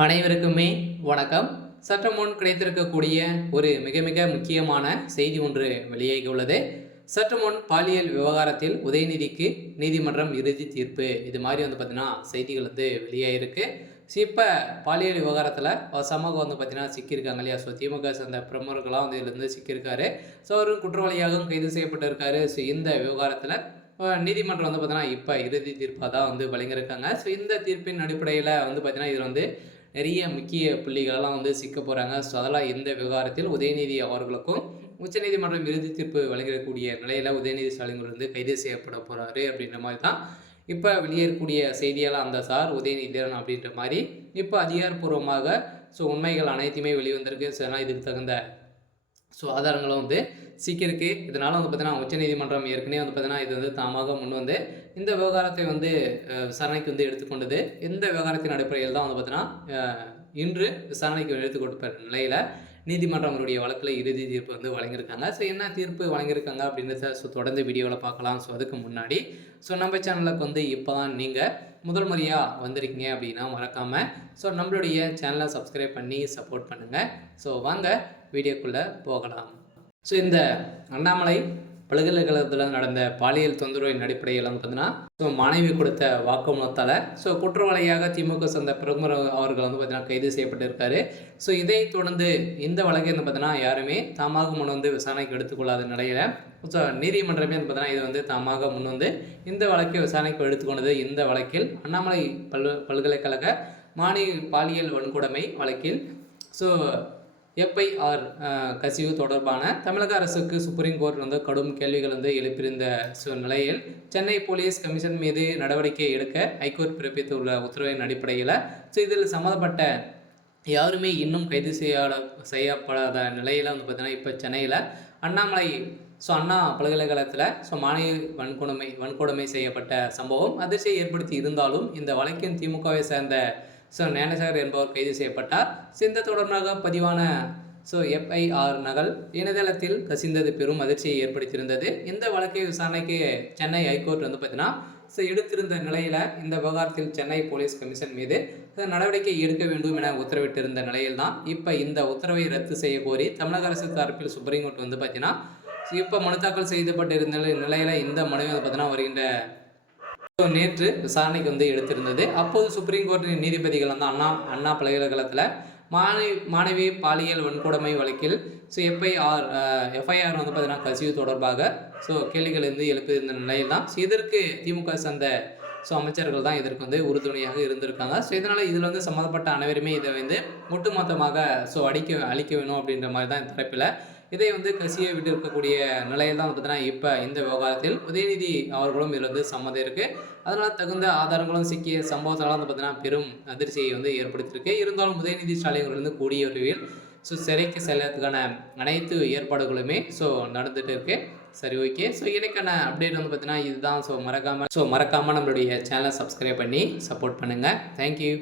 அனைவருக்குமே வணக்கம். சற்று முன் கிடைத்திருக்கக்கூடிய ஒரு மிக மிக முக்கியமான செய்தி ஒன்று வெளியாகியுள்ளது. சற்று முன் பாலியல் விவகாரத்தில் உதயநிதிக்கு நீதிமன்றம் இறுதி தீர்ப்பு, இது மாதிரி பார்த்தீங்கன்னா செய்திகள் வெளியாகிருக்கு. இப்போ பாலியல் விவகாரத்தில் வசமாக பார்த்தீங்கன்னா சிக்கியிருக்காங்க இல்லையா? ஸோ திமுக சேர்ந்த பிரமுகர்களாம் இதுலேருந்து சிக்கியிருக்காரு. ஸோ அவரும் குற்றவாளியாகவும் கைது செய்யப்பட்டிருக்காரு. ஸோ இந்த விவகாரத்தில் நீதிமன்றம் பார்த்தீங்கன்னா இப்போ இறுதி தீர்ப்பாக தான் வழங்கியிருக்காங்க. ஸோ இந்த தீர்ப்பின் அடிப்படையில் பார்த்தீங்கன்னா இதில் நிறைய முக்கிய புள்ளிகளெல்லாம் சிக்க போகிறாங்க. ஸோ அதெல்லாம் இந்த விவகாரத்தில் உதயநிதி அவர்களுக்கும் உச்சநீதிமன்றம் இறுதி தீர்ப்பு வழங்கக்கூடிய நிலையில் உதயநிதி ஸ்டாலின் கைது செய்யப்பட போகிறாரு அப்படின்ற மாதிரி தான் இப்போ வெளியேறக்கூடிய செய்தியால் அந்த சார் உதயநிதியன் அப்படின்ற மாதிரி இப்போ அதிகாரப்பூர்வமாக ஸோ உண்மைகள் அனைத்துமே வெளிவந்திருக்கு. ஸோ அதனால் இதுக்கு தகுந்த ஸோ ஆதாரங்களும் சீக்கிருக்கு. இதனால் பார்த்தீங்கன்னா உச்சநீதிமன்றம் ஏற்கனவே பார்த்தீங்கன்னா இது தாமாக முன் இந்த விவகாரத்தை விசாரணைக்கு எடுத்துக்கொண்டது. இந்த விவகாரத்தின் அடிப்படையில் தான் பார்த்தீங்கன்னா இன்று விசாரணைக்கு எடுத்துக்கொண்ட நிலையில் நீதிமன்றங்களுடைய வழக்கில் இறுதி தீர்ப்பு வழங்கியிருக்காங்க. ஸோ என்ன தீர்ப்பு வழங்கியிருக்காங்க அப்படின்றத ஸோ தொடர்ந்து வீடியோவில் பார்க்கலாம். ஸோ அதுக்கு முன்னாடி ஸோ நம்ம சேனலுக்கு இப்போ தான் நீங்கள் முதல் முறையாக வந்திருக்கீங்க அப்படின்னா மறக்காமல் ஸோ நம்மளுடைய சேனலை சப்ஸ்கிரைப் பண்ணி சப்போர்ட் பண்ணுங்கள். ஸோ வாங்க வீடியோக்குள்ளே போகலாம். ஸோ இந்த அண்ணாமலை பல்கலைக்கழகத்தில் நடந்த பாலியல் தொந்தரவின் அடிப்படையில் பார்த்தீங்கன்னா ஸோ மாணவி கொடுத்த வாக்குமூலத்தால் ஸோ குற்றவாளியாக திமுக சேர்ந்த பிரமுகர் அவர்கள் பார்த்தீங்கன்னா கைது செய்யப்பட்டிருக்காரு. ஸோ இதை தொடர்ந்து இந்த வழக்கை பார்த்தீங்கன்னா யாருமே தாமாக முன் விசாரணைக்கு எடுத்துக்கொள்ளாத நிலையில் ஸோ நீதிமன்றமே பார்த்தீங்கன்னா இது தாமாக முன் இந்த வழக்கை விசாரணைக்கு எடுத்துக்கொண்டது. இந்த வழக்கில் அண்ணாமலை பல்கலைக்கழக மாணவி பாலியல் வன்கொடுமை வழக்கில் ஸோ எஃப்ஐஆர் கசிவு தொடர்பான தமிழக அரசுக்கு சுப்ரீம் கோர்ட் கடும் கேள்விகள் எழுப்பியிருந்த நிலையில் சென்னை போலீஸ் கமிஷன் மீது நடவடிக்கை எடுக்க ஹைகோர்ட் பிறப்பித்துள்ள உத்தரவின் அடிப்படையில் ஸோ இதில் சம்மந்தப்பட்ட யாருமே இன்னும் கைது செய்யப்படாத நிலையில் பார்த்தீங்கன்னா இப்போ சென்னையில் அண்ணாமலை ஸோ அண்ணா பல்கலைக்கழகத்தில் ஸோ மாணவி வன்கொடுமை செய்யப்பட்ட சம்பவம் அதிர்ச்சியை ஏற்படுத்தி இருந்தாலும் இந்த வழக்கின் திமுகவை சேர்ந்த ஸோ ஞானசாகர் என்பவர் கைது செய்யப்பட்டார். இந்த தொடர்பாக பதிவான ஸோ எஃப்ஐஆர் நகல் இணையதளத்தில் கசிந்தது பெரும் அதிர்ச்சியை ஏற்படுத்தியிருந்தது. இந்த வழக்கை விசாரணைக்கு சென்னை ஹைகோர்ட் பார்த்தீங்கன்னா ஸோ எடுத்திருந்த நிலையில் இந்த விவகாரத்தில் சென்னை போலீஸ் கமிஷன் மீது நடவடிக்கை எடுக்க வேண்டும் என உத்தரவிட்டிருந்த நிலையில் தான் இப்போ இந்த உத்தரவை ரத்து செய்ய கோரி தமிழக அரசு தரப்பில் சுப்ரீம் கோர்ட் பார்த்தீங்கன்னா இப்போ மனு தாக்கல் செய்யப்பட்டிருந்த நிலையில் இந்த மனுவை பார்த்தீங்கன்னா வருகின்ற நேற்று விசாரணைக்கு எடுத்திருந்தது. அப்போது சுப்ரீம் கோர்ட் நீதிபதிகள் அண்ணா பல்கலைக்கழகத்தில் மாணவி பாலியல் வன்கொடுமை வழக்கில் ஸோ எஃப்ஐஆர் பார்த்தீங்கன்னா கசிவு தொடர்பாக ஸோ கேள்விகள் எழுப்பியிருந்த நிலையில் தான் இதற்கு திமுக சேர்ந்த ஸோ அமைச்சர்கள் தான் இதற்கு உறுதுணையாக இருந்திருக்காங்க. ஸோ இதனால் இதில் சம்மந்தப்பட்ட அனைவருமே இதை ஒட்டுமொத்தமாக ஸோ அழிக்க வேணும் அப்படின்ற மாதிரி தான் இந்த தரப்பில் இதை கசிய விட்டு இருக்கக்கூடிய நிலையில் தான் பார்த்தீங்கன்னா இப்போ இந்த விவகாரத்தில் உதயநிதி அவர்களும் இதில் சம்மதம் இருக்குது. அதனால் தகுந்த ஆதாரங்களும் சிக்கிய சம்பவத்தால் பார்த்தீங்கன்னா பெரும் அதிர்ச்சியை ஏற்படுத்தியிருக்கு. இருந்தாலும் உதயநிதி ஸ்டாலின் அவர்கள் கூடிய விரைவில் ஸோ சிறைக்கு செல்லறதுக்கான அனைத்து ஏற்பாடுகளுமே ஸோ நடந்துகிட்டு இருக்கு. சரி, ஓகே. ஸோ எனக்கான அப்டேட் பார்த்தீங்கன்னா இதுதான். ஸோ மறக்காமல் நம்மளுடைய சேனலை சப்ஸ்கிரைப் பண்ணி சப்போர்ட் பண்ணுங்கள். தேங்க்யூ.